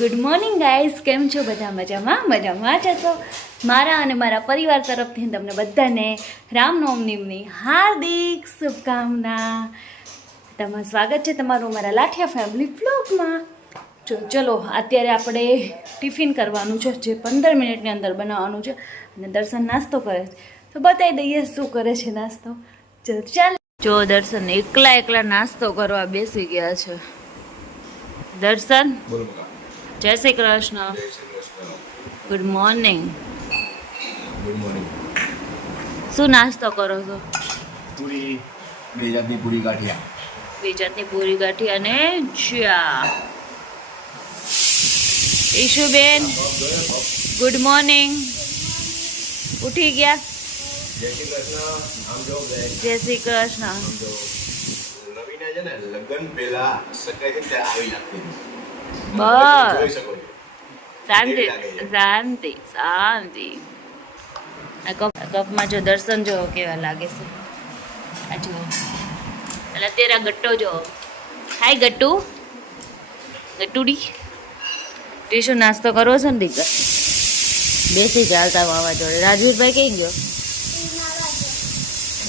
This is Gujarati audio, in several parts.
ગુડ મોર્નિંગ ગાઈઝ, કેમ છો બધા? મજામાં છો? મારા અને મારા પરિવાર તરફથી તમને બધાને રામનવમીની હાર્દિક શુભકામના. તમારું સ્વાગત છે તમારું મારા લાઠિયા ફેમિલી વ્લોગમાં. ચલો અત્યારે આપણે ટિફિન કરવાનું છે, જે 15 મિનિટની અંદર બનાવવાનું છે. અને દર્શન નાસ્તો કરે છે, તો બતાવી દઈએ શું કરે છે નાસ્તો. ચાલ જો દર્શન એકલા નાસ્તો કરવા બેસી ગયા છે. દર્શન, જય શ્રી કૃષ્ણ. Good morning. શું નાસ્તો કરો છો? પૂરી, બે જાતની પૂરી ગાંઠિયા. બે જાતની પૂરી ગાંઠિયા અને ચા. ઈશુબેન, ગુડ મોર્નિંગ. ઉઠી ગયા? જય શ્રી કૃષ્ણ. આમ જો જય શ્રી કૃષ્ણ. આમ જો નવીને છે ને લગ્ન પહેલા સગાઈ છે ત્યાં આવી લાગતી બસ. જોઈ શકો છો. શાંતિ કેવી લાગે છે? શાંતિ શાંતિ. આ કપમાં જો દર્શન જો કેવા લાગે છે. આ જો એટલે અત્યારે આ ગટ્ટો જો. હાય ગટ્ટુ, ગટ્ટુડી. ટીશુ નાસ્તો કરવો છે ને દીકરા? બેસી ચાલતા વાવાઝોડે. રાજવીરભાઈ કઈ ગયો?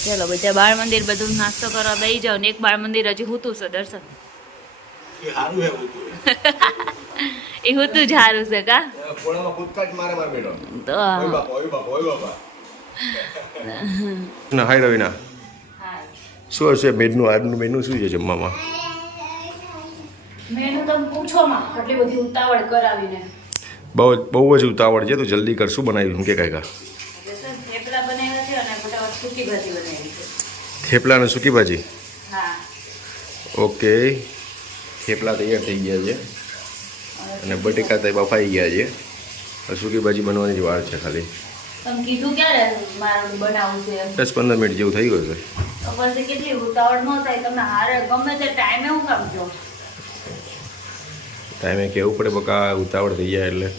ચલો બધા બાળ મંદિર બધું નાસ્તો કરવા બેસી જાઓ ને એક બાળ મંદિર હજી હૂતું છે. દર્શન એ સારું હે બોલતું. એ હૂતું જ સારું છે કા? કોણામાં કૂદકા જ મારે બેઠો. તો ઓય બાપા, ઓય બાપા, ઓય બાપા. ના હાય રવિના. શું હશે મેનુ? આજનું મેનુ શું છે જમવામાં? મેનુ તમે પૂછો માં, આટલી બધી ઉતાવળ કરાવીને. બહુ જ ઉતાવળ છે, તો જલ્દી કર. શું બનાવ્યું કે કાંઈ થેપલા બનાવ્યા છે અને ફટાફટ સૂકી ભાજી બનાવી છે. થેપલા અને સૂકી ભાજી. હા. ઓકે, થેપલા તૈયાર થઈ ગયા છે અને બટેકા તો બફાઈ ગયા છે. હવે સૂકી ભાજી બનવાની જ વાર છે ખાલી. તમે કીધું ક્યારે મારું બનાવવું છે? 10-15 મિનિટ જેવું થઈ ગયું છે. તો પછી કેટલી ઉતાવળ ન થાય? તમે હારે ગમે તે ટાઈમે હું કામ છો? ટાઈમે કહેવું પડે બકા, ઉતાવળ થઈ જાય એટલે.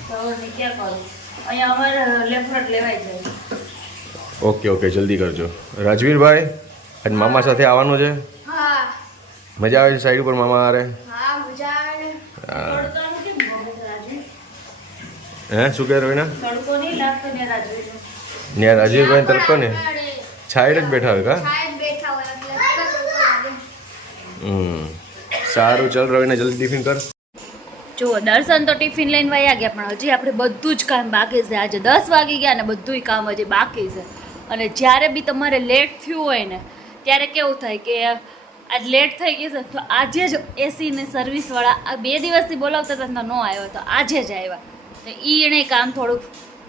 ઉતાવળની ક્યાં કરું? અહીંયા અમારે લેફ્ટ લેવાય છે. ઓકે, જલ્દી કરજો. રાજવીરભાઈ, આજ મામા સાથે આવવાનું છે? હા. મજા આવે છે સાઈડ ઉપર મામા હારે? હા, મજા આવે ને. તડકાનું કેમ ગમે છે રાજવી? હે શું કહે રવિના? તડકો નહીં લાગતો ને રાજવીનો? ત્યાં રાજવીરભાઈ તડકો ને છાયડ જ બેઠા હોય કા? શાયદ બેઠા હોય એટલે તડકો લાગે. સારું, ચાલ રવિના જલ્દી ટિફિન કર. જો દર્શન તો ટિફિન લઈને વયા ગયા, પણ હજી આપણે બધું જ કામ બાકી છે. આજે 10 વાગી ગયા ને બધુંય કામ હજી બાકી છે. અને જ્યારે બી તમારે લેટ થયું હોય ને ત્યારે કેવું થાય કે આજ લેટ થઈ ગયું છે, તો આજે જ એસીને સર્વિસવાળા આ 2 દિવસથી બોલાવતા હતા તો ન આવ્યો, તો આજે જ આવ્યા. તો એણે કામ થોડુંક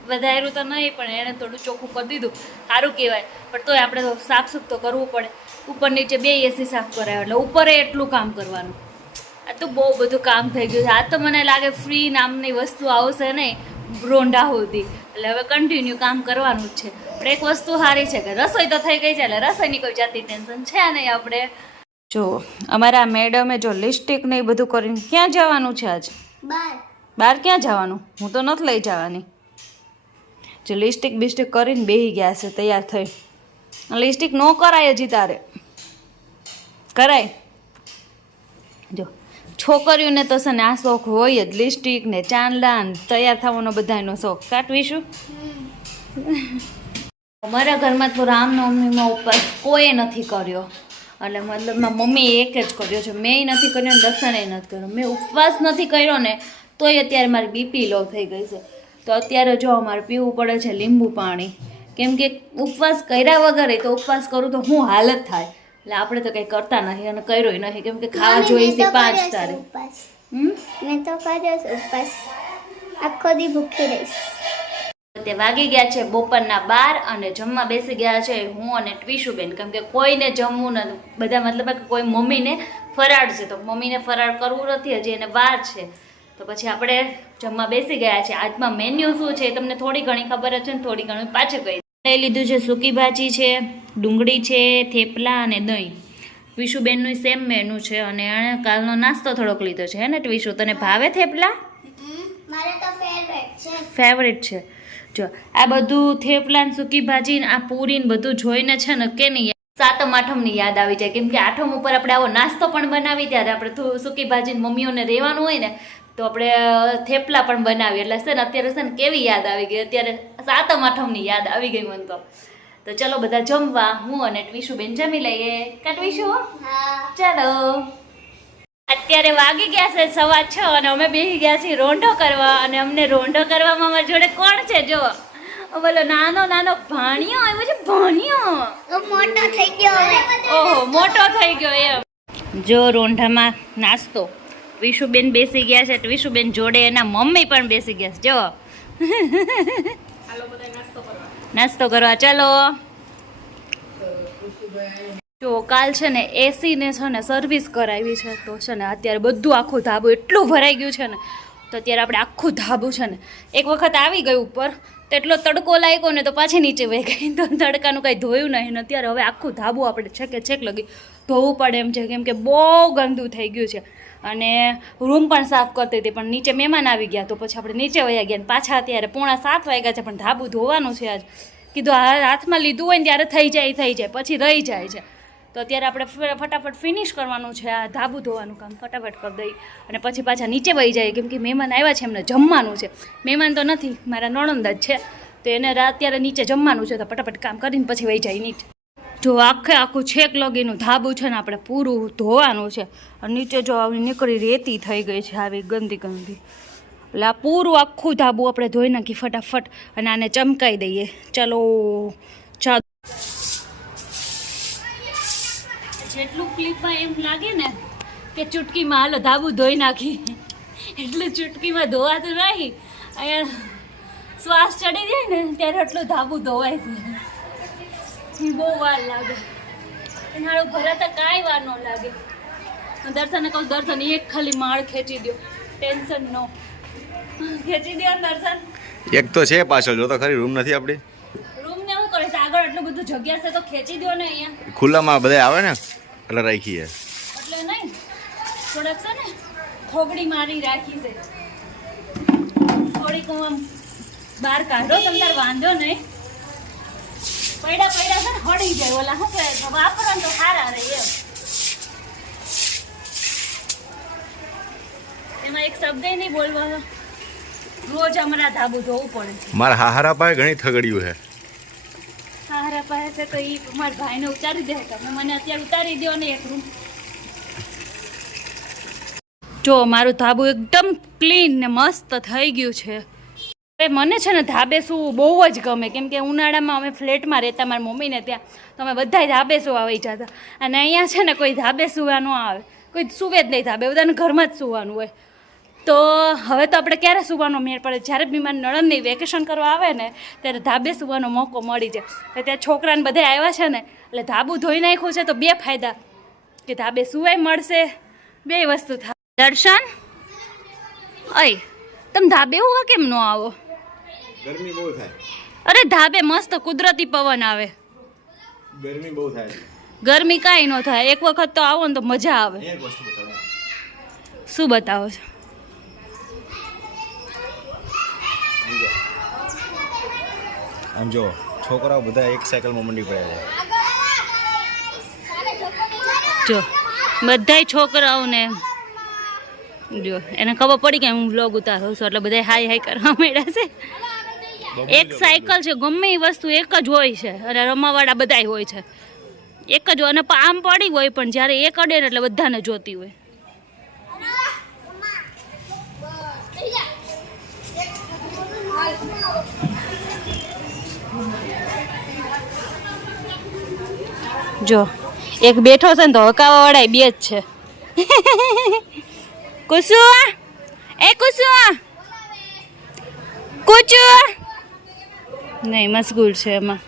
વધાર્યું તો નહીં, પણ એણે થોડું ચોખ્ખું કરી દીધું. સારું કહેવાય, પણ તોય આપણે તો સાફસૂફ તો કરવું પડે. ઉપર નીચે 2 એસી સાફ કરાવ્યો એટલે ઉપરે એટલું કામ કરવાનું. આ તો બહુ બધું કામ થઈ ગયું છે. આ તો મને લાગે ફ્રી નામની વસ્તુ આવશે નહીં રોંઢા સુધી, એટલે હવે કન્ટિન્યુ કામ કરવાનું જ છે. પણ એક વસ્તુ સારી છે કે રસોઈ તો થઈ ગઈ છે, એટલે રસોઈની કોઈ જાતની ટેન્શન છે નહીં આપણે. જો અમારા મેડમે જો લિપસ્ટિક ને એ બધું કરીને ક્યાં જવાનું છે આજે? બહાર ક્યાં જવાનું? હું તો નથી લઈ જવાની. જો લિપસ્ટિક બિસ્ટિક કરીને બેસી ગયા છે તૈયાર થઈ. લિપસ્ટિક ન કરાય હજી તારે, કરાય. જો છોકરીઓને તો છે ને આ શોખ હોય જ, લિપસ્ટિક ને ચાંદલા ને તૈયાર થવાનો બધાનો શોખ. કાટવીશું અમારા ઘરમાં તો રામનવમીમાં ઉપવાસ કોઈ નથી કર્યો, એટલે મતલબમાં મમ્મીએ એક જ કર્યો છે. મેં નથી કર્યો ને દર્શને નથી કર્યો. મેં ઉપવાસ નથી કર્યો ને તોય અત્યારે મારી બીપી લો થઈ ગઈ છે. તો અત્યારે જો અમારે પીવું પડે છે લીંબુ પાણી, કેમ કે ઉપવાસ કર્યા વગર તો ઉપવાસ કરું તો હું હાલત થાય. એટલે આપણે તો કંઈ કરતા નથી અને કર્યો નથી, કેમ કે ખાવા જોઈએ છે 5 તારીખ. મેં તો કર્યો છે ઉપવાસ, આખો દી ભૂખી રહીશ. તે વાગી ગયા છે બપોરના 12 અને જમવા બેસી ગયા છે હું અને ટ્વીશુબેન, કેમ કે કોઈને જમવું નથી. બધા મતલબ કે કોઈ મમ્મીને ફરાળ છે, તો મમ્મીને ફરાળ કરવું નથી, હજી એને વાર છે. તો પછી આપણે જમવા બેસી ગયા છે. આજમાં મેન્યુ શું છે તમને થોડી ઘણી ખબર જ છે ને થોડી ઘણી પાછળ કહી. લઈ લીધું છે સૂકી ભાજી છે, ડુંગળી છે, થેપલા અને દહીં. ટ્વીશુબેનનું સેમ મેનુ છે અને એણે કાલનો નાસ્તો થોડોક લીધો છે. હે ને ટ્વીશુ, તને ભાવે થેપલા? મારે તો ફેવરેટ છે. જો આ બધું થેપલા ને સૂકી ભાજી આ પૂરી ને બધું જોઈને છે ને કે નહીં સાતમ આઠમની યાદ આવી જાય, કેમ કે આઠમ ઉપર આપણે આવો નાસ્તો પણ બનાવી ત્યારે આપણે સૂકી ભાજી મમ્મીઓને રહેવાનું હોય ને તો આપણે થેપલા પણ બનાવીએ એટલે છે ને અત્યારે છે ને કેવી યાદ આવી ગઈ અત્યારે સાતમ આઠમની યાદ આવી ગઈ મને તો ચલો બધા જમવા હું અને ટ્વીશુબેન જમી લઈએ કાટવીશું ચાલો અત્યારે વાગી ગયા છે 6:15 અને અમે બેસી ગયા છીએ રોંઢો કરવા અને અમને રોંઢો કરવામાં અમારી જોડે કોણ છે જો બોલો નાનો ભાણિયો આવ્યો છે ભાણિયો મોટો થઈ ગયો હવે ઓહો મોટો થઈ ગયો એમ જો રોંઢામાં નાસ્તો વિશુબેન બેસી ગયા છે વિશુબેન જોડે એના મમ્મી પણ બેસી ગયા છે જો નાસ્તો કરવા ચાલો જો કાલ છે ને એસી ને છે ને સર્વિસ કરાવી છે તો છે ને અત્યારે બધું આખું ધાબું એટલું ભરાઈ ગયું છે ને તો અત્યારે આપણે આખું ધાબું છે ને એક વખત આવી ગયું ઉપર તો એટલો તડકો લાગ્યો ને તો પાછી નીચે વહી ગઈ તો તડકાનું કાંઈ ધોયું નહીં ને અત્યારે હવે આખું ધાબું આપણે છેક લગી ધોવું પડે એમ છે કેમ કે બહુ ગંદુ થઈ ગયું છે અને રૂમ પણ સાફ કરતી હતી પણ નીચે મહેમાન આવી ગયા તો પછી આપણે નીચે વયા ગયા પાછા અત્યારે 6:45 વાગ્યા છે પણ ધાબું ધોવાનું છે આજ કીધું હાથમાં લીધું હોય ને ત્યારે થઈ જાય પછી રહી જાય છે તો અત્યારે આપણે ફટાફટ ફિનિશ કરવાનું છે આ ધાબું ધોવાનું કામ ફટાફટ કરી દઈ અને પછી પાછા નીચે વહી જાય કેમ કે મહેમાન આવ્યા છે એમને જમવાનું છે મહેમાન તો નથી મારા નણંદ જ છે તો એને અત્યારે નીચે જમવાનું છે તો ફટાફટ કામ કરીને પછી વહી જાય નીચે જો આખું છેક લગીનું ધાબું છે ને આપણે પૂરું ધોવાનું છે અને નીચે જો આવી નીકળી રેતી થઈ ગઈ છે આવી ગંદી એટલે આ પૂરું આખું ધાબું આપણે ધોઈ નાખી ફટાફટ અને આને ચમકાઈ દઈએ ચાલો જેટલું ક્લિપમાં એમ લાગે ને કે ચૂટકીમાં હાલો ધાબું ધોઈ નાખી એટલે ચૂટકીમાં ધોવાતું નહીં અહીંયા શ્વાસ ચડી જાય ને ત્યારે એટલું ધાબું ધોવાય છે બહુ વાર લાગે નાળું ભરાતા કાંઈ વાર ન લાગે દર્શનને કહું દર્શન એક ખાલી માળ ખેંચી દો ટેન્શન નો ખેંચી દો દર્શન એક તો છે પાછળ જો તો ખરી રૂમ નથી આપણી રૂમ ને શું કરે છે આગળ એટલું બધું જગ્યા છે તો ખેંચી દો ને અહીંયા ખુલ્લામાં બધા આવે ને એટલે રાખીએ એટલે નહીં થોડાક છે ને થોબડી મારી રાખી છે થોડીક આમ બહાર કાઢો તમને વાંધો નહીં પૈડા છે ને હળી જાય ઓલા શું કહે વાપરો તો સારા રહે એમાં એક શબ્દ નહીં બોલવાનો રોજ અમારા ધાબુ ધોવું પડે છે મારા હાહારા પાસે ઘણી થગડ્યું છે હારા પાસે છે તો એ મારા ભાઈને ઉતારી દે તમે મને અત્યારે ઉતારી દો ને એક રૂમ જો મારું ધાબુ એકદમ ક્લીન ને મસ્ત થઈ ગયું છે મને છે ને ધાબે સૂવું બહુ જ ગમે કેમ કે ઉનાળામાં અમે ફ્લેટમાં રહેતા મારી મમ્મીને ત્યાં તો અમે બધા ધાબે સૂવા આવી જતા અને અહીંયા છે ને કોઈ ધાબે સૂવા ન આવે કોઈ સૂવે જ નહીં ધાબે બધાને ઘરમાં જ સૂવાનું હોય તો હવે તો આપણે ક્યારે સૂવાનો મેળ પડે જ્યારે બી મારી નણંદની વેકેશન કરવા આવે ને ત્યારે ધાબે સૂવાનો મોકો મળી જાય તો ત્યાં છોકરાને બધા આવ્યા છે ને એટલે ધાબુ ધોઈ નાખ્યું છે તો બે ફાયદા કે ધાબે સૂવાય મળશે બે વસ્તુ થાય દર્શન અય તમે ધાબે હોવા કેમ ન આવો ગરમી બહુ થાય અરે ધાબે મસ્ત કુદરતી પવન આવે ગરમી બહુ થાય ગરમી કાંઈ ન થાય એક વખત તો આવો ને તો મજા આવે એક વસ્તુ બતાવો શું બતાવો છો આમ જો છોકરાઓ બધા એક સાયકલમાં મંડી પડ્યા જો બધાય છોકરાઓને જો એને ખબર પડી કે હું વ્લોગ ઉતારું છું એટલે બધા હાય હાય કરવા માંડ્યા છે એક સાયકલ છે ગમે એ વસ્તુ એક જ હોય છે અને રમાવાળા બધાય હોય છે એક જ હોય અને આમ પડી હોય પણ જ્યારે એક અડે ને એટલે બધાને જોતી હોય જો એક બેઠો છે ને તો હકાવા વાળા બે જ છે કુસુ એ કુસુ કુચુ નહીં મશગુલ છે એમાં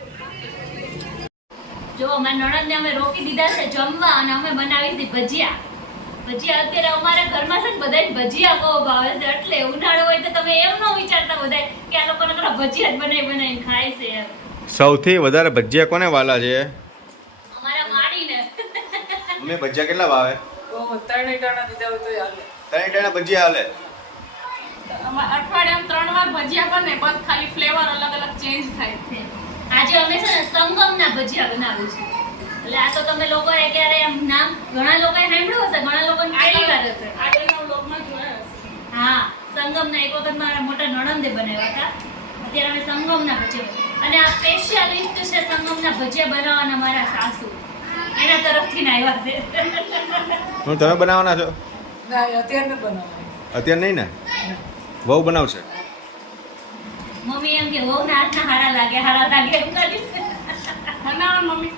જો અમારા નણંદને અમે રોકી દીધા છે જમવા અને અમે બનાવી હતી ભજીયા અત્યારે અમારા ઘરમાં છે ને બધાને ભજીયા બહુ ભાવે છે એટલે ઉનાળો હોય તો તમે એમ ન વિચારતા બધા કે આ લોકોને ઘણા ભજીયા જ બનાવીને ખાય છે એમ સૌથી વધારે ભજીયા કોને વાલા છે અમારા માડીને અમે ભજીયા કેટલા ભાવે ત્રણેય ટાણા દીધા હોય તો હાલે ત્રણ ટાણા ભજીયા હાલે અઠવાડિયામાં 3 વાર ભજીયા બને બસ ખાલી ફ્લેવર અલગ અલગ ચેન્જ થાય આજે અમે છે ને સંગમના ભજીયા બનાવ્યું છે એટલે આ તો તમે લોકોએ ક્યારે એમ નામ ઘણા લોકોએ સાંભળ્યું હશે ઘણા લોકોને પહેલી વાર હશે આગળના વ્લોગમાં જોયા હશે હા સંગમના એક વખત મારા મોટા નણંદે બનાવ્યા હતા. અત્યારે અમે સંગમના ભજીયા અને આ સ્પેશિયાલિસ્ટ છે સંગમના ભજીયા બનાવવાના મારા સાસુ. એના તરફથી ના આવ્યા છે. હું તમે બનાવવાના છો? ના અત્યારે નથી બનાવવાનું. અત્યારે નહીં ને? બહુ બનાવશે. મમ્મી એમ કે વહુના હાથના હારા લાગે એમ કરી. બનાવો મમ્મી.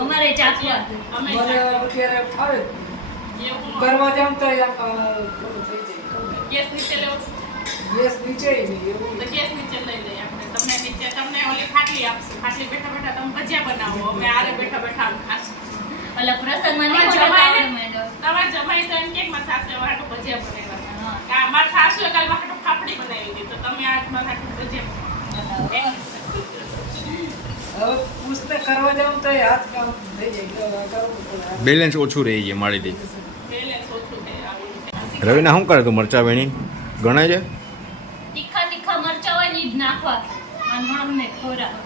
અમારે ચાખવા છે. અમે મને અત્યારે ફાવે જ. એવું ન. કરવા જામ તો ઓલું થઈ જાય. ગેસ નીચે લેવો ગેસ નીચે નહીં એવું તો ગેસ નીચે લઈ લઈએ આપણે. તમને નીચે તમને ઓલી ખાટલી આપશું. ખાટલી બેઠા બેઠા તમે ભજીયા બનાવો. અમે આરે બેઠા બેઠા ખાશું. ઓલા પ્રસંગમાં તમારા નહીં જમાઈને- બોલાવવાનું માંડ્યો. તમારા જમાઈ તો એમ કે મારા સાસુએ વાટું ભજીયા હા. બનાવ્યા. આ મારા સાસુએ કાલ વાટું ફાફડી બનાવી હતી. તો તમે આજ મારા હાટું ભજીયા હવે પૂછતે કરવા જામ તો હાથ કામ થઈ જાય કરવું પડે. બેલેન્સ ઓછું રહી જાય મારીથી. બેલેન્સ ઓછું થાય આવું. રવિના શું કરે તું મરચા વેણી ગણાય છે? તીખા મરચા હોય ને ઈ જ નાખવા. માનવણને ખવડાવો.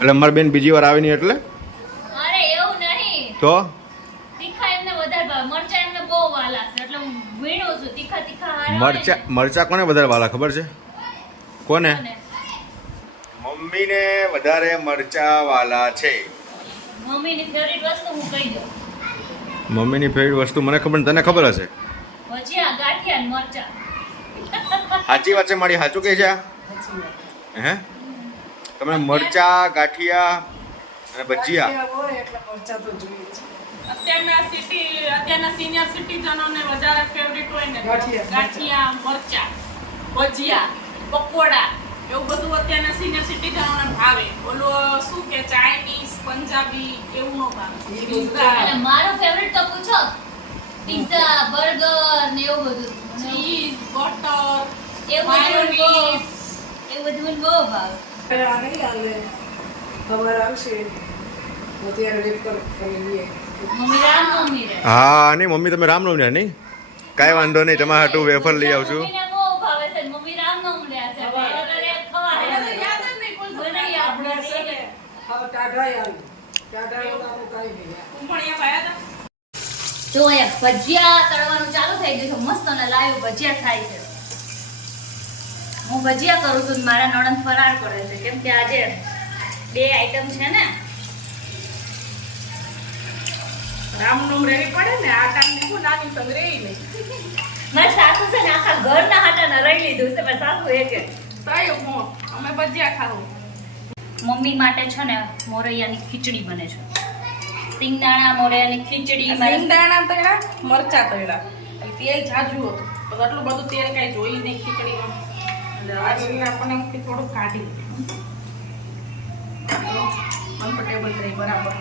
એટલે મારી બેન બીજી વાર આવી નહીં એટલે અરે એવું નહીં. તો તીખા એમને વધારે ભાવે. મરચા એમને બહુ વાલા છે એટલે હું વીણું છું. તીખા હારા હોય ને. મરચા કોને વધારે વાલા ખબર છે? કોને? અને મમ્મીને વધારે મરચા વાલા છે. મમ્મીની ફેવરિટ વસ્તુ હું કહી દઉં. મમ્મીની ફેવરિટ વસ્તુ મને ખબર ને તને ખબર હશે. ભજીયા ગાંઠિયા ને મરચા. સાચી વાત છે મારી, સાચું કહે છે આ? સાચી વાત. હે તમને મરચા ગાંઠિયા અને ભજીયા ગાંઠિયા હોય એટલે મરચાં તો જોઈએ જ. અત્યારના સિનિયર સિટીઝનોને વધારે ફેવરિટ હોય ને ગાંઠિયા. ગાંઠિયા, મરચા, ભજીયા, પકોડા એવું બધું અત્યારના સિનિયર સિટીઝનોને ભાવે. ઓલું શું કે ચાઇનીઝ, પંજાબી એવું નો ભાવે. એ બધું પિઝા, અને મારું ફેવરિટ તો પૂછો. પિઝા, બર્ગર ને એવું બધું. ચીઝ, બટર, એવું બધું મને બહુ- માયોનીઝ. એવું બધું મને બહુ ભાવે. આ નહીં હાલે. તમારે આવશે તો ત્યારે વેટ કરી લઈએ. મમ્મી રામનવમી રે. હા નહીં મમ્મી તમે રામનવમી નહીં કાંઈ વાંધો નહીં તમારા હાટું વેફર લઈ આવશું. મમ્મીને બહુ ભાવે છે. મમ્મી રામનવમી રે છે. એટલે ખવાય. મને યાદ જ નહીં કોઈ મને યાદ આપણે છે ને નથી. હવે ટાઢાઈ આવી. ટાઢાઈ આવવાનું કાંઈ નહીં. કુંભણિયા ભાયા હતા. જો અહીંયા ભજીયા તળવાનું ચાલુ થઈ ગયું છે. મસ્ત અને લાઈવ ભજીયા થાય છે. હું ભજીયા કરું છું ને મારા નણંદ ફરાર કરે છે કેમ કે આજે 2 આઈટમ છે ને. રામનવમ રેવી પડે ને આ ટાઈમ હું નાની સંગ રહી નહીં. મારા સાસુ છે ને આખા ઘરના હાટાને રહી લીધું છે. મારા સાસુ એકે તયો હું અમે ભજીયા ખાવું. મમ્મી માટે છે ને મોરૈયાની ખીચડી બને છે. સિંગદાણા મોરૈયાની ખીચડી મારી સિંગદાણા તળ્યા, મરચા તળ્યા. તેલ જાજુ હતું. તો આટલું બધું તેલ કઈ જોઈ નહીં ખીચડીમાં. એટલે આ રીતે આપણને એમથી થોડું કાઢી કમ્ફર્ટેબલ રહી બરાબર.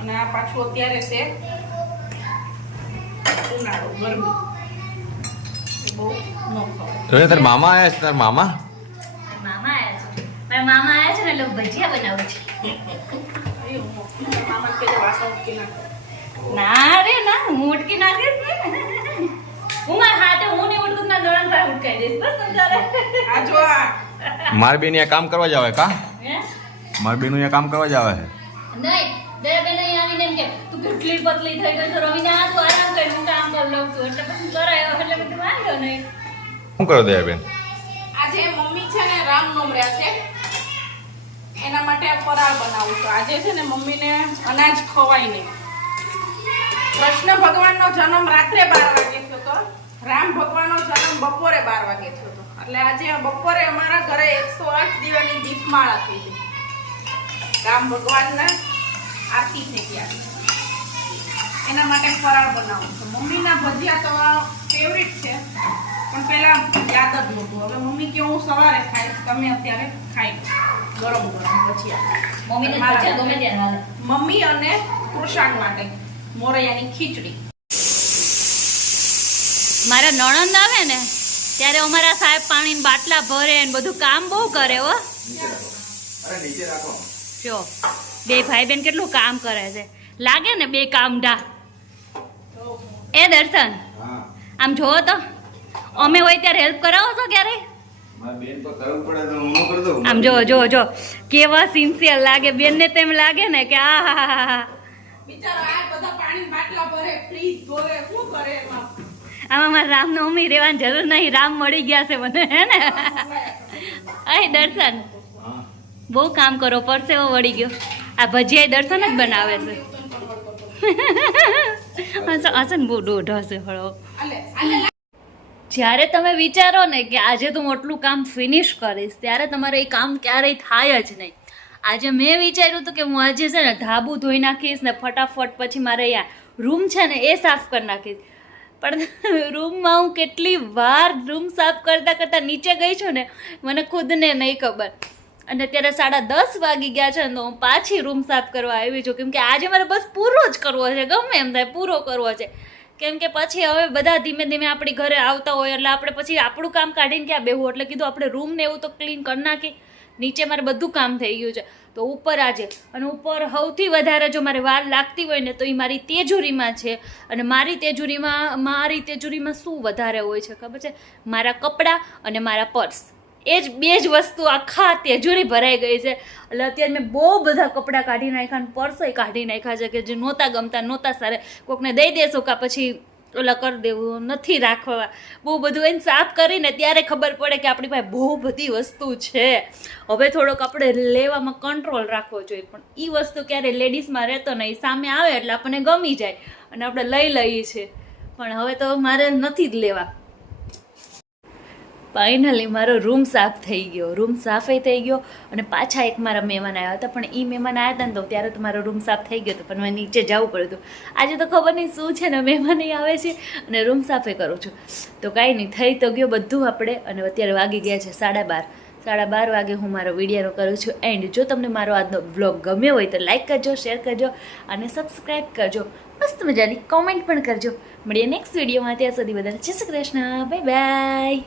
અને આ પાછું અત્યારે છે ઉનાળો ગરમી એ બહુ ન ખવાય. તારા મામા આવ્યા છે? તારા મામા મામા આયા છે. મારા મામા આયા છે ને એટલે ભજીયા બનાવું છું. એવું મામા કે વાસણ ઉટકી નાખે. ના રે ના હું ઉટકી નાખીશ ને. હું મારા હાથે હું નહીં ઉટકું ના દોડન પર ઉટકાઈ દઈશ બસ સમજારે. આ જો આ મારી બેન અહીંયા કામ કરવા જ આવે કા? હે મારી બેન અહીંયા કામ કરવા જ આવે છે. નહીં દરે બેન અહીં આવીને એમ કે તું કેટલી પતલી થઈ ગઈ છે રવિને આ તું આરામ કરી હું કામ પર લઉં છું એટલે પછી કરાયો એટલે બધું વાંધો નહીં. શું કરો દયા બેન? આજે મમ્મી છે ને રામનવમ રહ્યા છે એના માટે ફરાળ બનાવું છું. આજે છે ને મમ્મીને અનાજ ખવાય નહીં. કૃષ્ણ ભગવાનનો જન્મ રાત્રે 12 વાગે થયો હતો. રામ ભગવાનનો જન્મ બપોરે 12 વાગે થયો હતો. એટલે આજે બપોરે અમારા ઘરે 108 દીવાની દીપમાળા થઈ હતી. રામ ભગવાનના આરતી થઈ ગયા. એના માટે ફરાળ બનાવું છું. મમ્મીના ભજીયા તો ફેવરિટ છે પણ પેલા યાદ જ નહોતું. હવે મમ્મી કે હું સવારે ખાઈશ, તમે અત્યારે ખાઈ લો. ગરમ ગરમ ભજીયા. મમ્મીને મારા ભજીયા ગમે ત્યારે હાલે. મમ્મી અને કૃષાણ માટે મોરૈયાની ખીચડી. મારા નણંદ આવે ને ત્યારે અમારા સાહેબ પાણીના બાટલા ભરે ને બધું કામ બહુ કરે હો. જો 2 ભાઈ બેન કેટલું કામ કરે છે લાગે ને 2 કામઢા. એ દર્શન આમ જોવો તો અમે હોય ત્યારે હેલ્પ કરાવો છો ક્યારે? આમ જો જો જો કેવા સિન્સિયર લાગે બેનને. તેમ લાગે ને કે આ હા બિચારો આ બધા પાણીના બાટલા ભરે, ફ્રીજ ધોરે, શું કરે એમાં? આમાં મારે રામનવમી રહેવાની જરૂર નહીં, રામ મળી ગયા છે મને, હે ને? અહીં દર્શન બહુ કામ કરો, પરસેવો વળી ગયો. આ ભજીયા દર્શન જ બનાવે છે. હસન બહુ દોઢ હશે હળો. જ્યારે તમે વિચારો ને કે આજે તો હું આટલું કામ ફિનિશ કરીશ, ત્યારે તમારે એ કામ ક્યારેય થાય જ નહીં. આજે મેં વિચાર્યું હતું કે હું આજે છે ને ધાબુ ધોઈ નાખીશ ને ફટાફટ પછી મારે અહીંયા રૂમ છે ને એ સાફ કરી નાખીશ. પણ રૂમમાં હું કેટલી વાર રૂમ સાફ કરતાં કરતાં નીચે ગઈ છું ને મને ખુદને નહીં ખબર. અને અત્યારે 10:30 વાગી ગયા છે ને તો હું પાછી રૂમ સાફ કરવા આવી છું, કેમ કે આજે મારે બસ પૂરો જ કરવો છે, ગમે એમ થાય પૂરો કરવો છે. કેમ કે પછી હવે બધા ધીમે ધીમે આપણી ઘરે આવતા હોય એટલે આપણે પછી આપણું કામ કાઢીને ક્યાં બેહવું, એટલે કીધું આપણે રૂમ ને એવું તો ક્લીન કરી નાખી. નીચે મારે બધું કામ થઈ ગયું છે તો ઉપર આજે, અને ઉપર સૌથી વધારે જો મારે વાર લાગતી હોય ને તો એ મારી તેજુરીમાં છે. અને મારી તેજુરીમાં શું વધારે હોય છે ખબર છે? મારા કપડાં અને મારા પર્સ, એ જ બે જ વસ્તુ આખા તેજુરી ભરાઈ ગઈ છે. એટલે અત્યારે મેં બહુ બધા કપડાં કાઢી નાખ્યા અને પર્સોય કાઢી નાખ્યા છે કે જે નહોતા ગમતા, નહોતા સારા, કોકને દઈ દેશો કાં પછી ઓલા કરી દેવું, નથી રાખવા. બહુ બધું એને સાફ કરીને ત્યારે ખબર પડે કે આપણી પાસે બહુ બધી વસ્તુ છે. હવે થોડોક આપણે લેવામાં કંટ્રોલ રાખવો જોઈએ, પણ એ વસ્તુ ક્યારે લેડીઝમાં રહેતો નહીં, સામે આવે એટલે આપણને ગમી જાય અને આપણે લઈ લઈએ છીએ. પણ હવે તો મારે નથી જ લેવા. ફાઇનલી મારો રૂમ સાફ થઈ ગયો, રૂમ સાફે થઈ ગયો. અને પાછા એક મારા મહેમાન આવ્યા હતા, પણ એ મહેમાન આવ્યા હતા ને તો ત્યારે તો મારો રૂમ સાફ થઈ ગયો હતો, પણ મને નીચે જવું પડ્યું હતું. આજે તો ખબર નહીં શું છે ને, મહેમાન આવે છે અને રૂમ સાફે કરું છું. તો કાંઈ નહીં, થઈ તો ગયો બધું આપણે. અને અત્યારે વાગી ગયા છે 12:30 વાગે હું મારો વિડીયો કરું છું એન્ડ. જો તમને મારો આજનો વ્લોગ ગમ્યો હોય તો લાઈક કરજો, શેર કરજો અને સબસ્ક્રાઈબ કરજો. મસ્ત મજાની કોમેન્ટ પણ કરજો. મળીએ નેક્સ્ટ વિડીયોમાં. ત્યાં સુધી બધાને જય શ્રી કૃષ્ણ, બાય બાય.